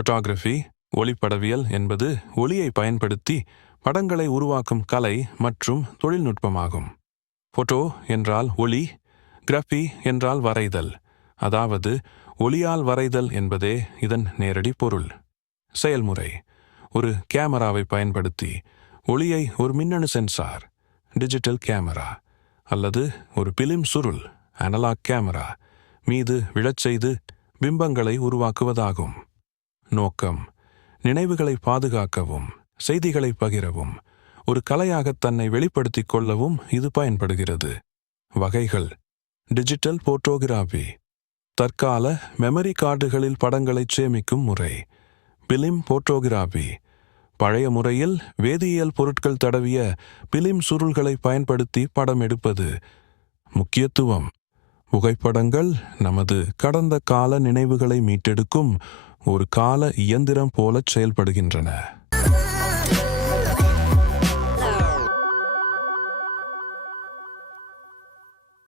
Photography, ஒளிப்படவியல் என்பது ஒளியை பயன்படுத்தி படங்களை உருவாக்கும் கலை மற்றும் தொழில்நுட்பமாகும். ஃபோட்டோ என்றால் ஒளி, கிராஃபி என்றால் வரைதல், அதாவது ஒளியால் வரைதல் என்பதே இதன் நேரடி பொருள். செயல்முறை: ஒரு கேமராவை பயன்படுத்தி ஒளியை ஒரு மின்னணு சென்சார், டிஜிட்டல் கேமரா அல்லது ஒரு பிலிம் சுருள், அனலாக் கேமரா மீது விழச் செய்து பிம்பங்களை உருவாக்குவதாகும். நோக்கம்: நினைவுகளை பாதுகாக்கவும், செய்திகளை பகிரவும், ஒரு கலையாக தன்னை வெளிப்படுத்திக் கொள்ளவும் இது பயன்படுகிறது. வகைகள்: டிஜிட்டல் போட்டோகிராஃபி, தற்கால மெமரி கார்டுகளில் படங்களை சேமிக்கும் முறை. பிலிம் போட்டோகிராஃபி, பழைய முறையில் வேதியியல் பொருட்கள் தடவிய பிலிம் சுருள்களை பயன்படுத்தி படம் எடுப்பது. முக்கியத்துவம்: புகைப்படங்கள் நமது கடந்த கால நினைவுகளை மீட்டெடுக்கும் ஒரு கால இயந்திரம் போலச் செயல்படுகின்றன.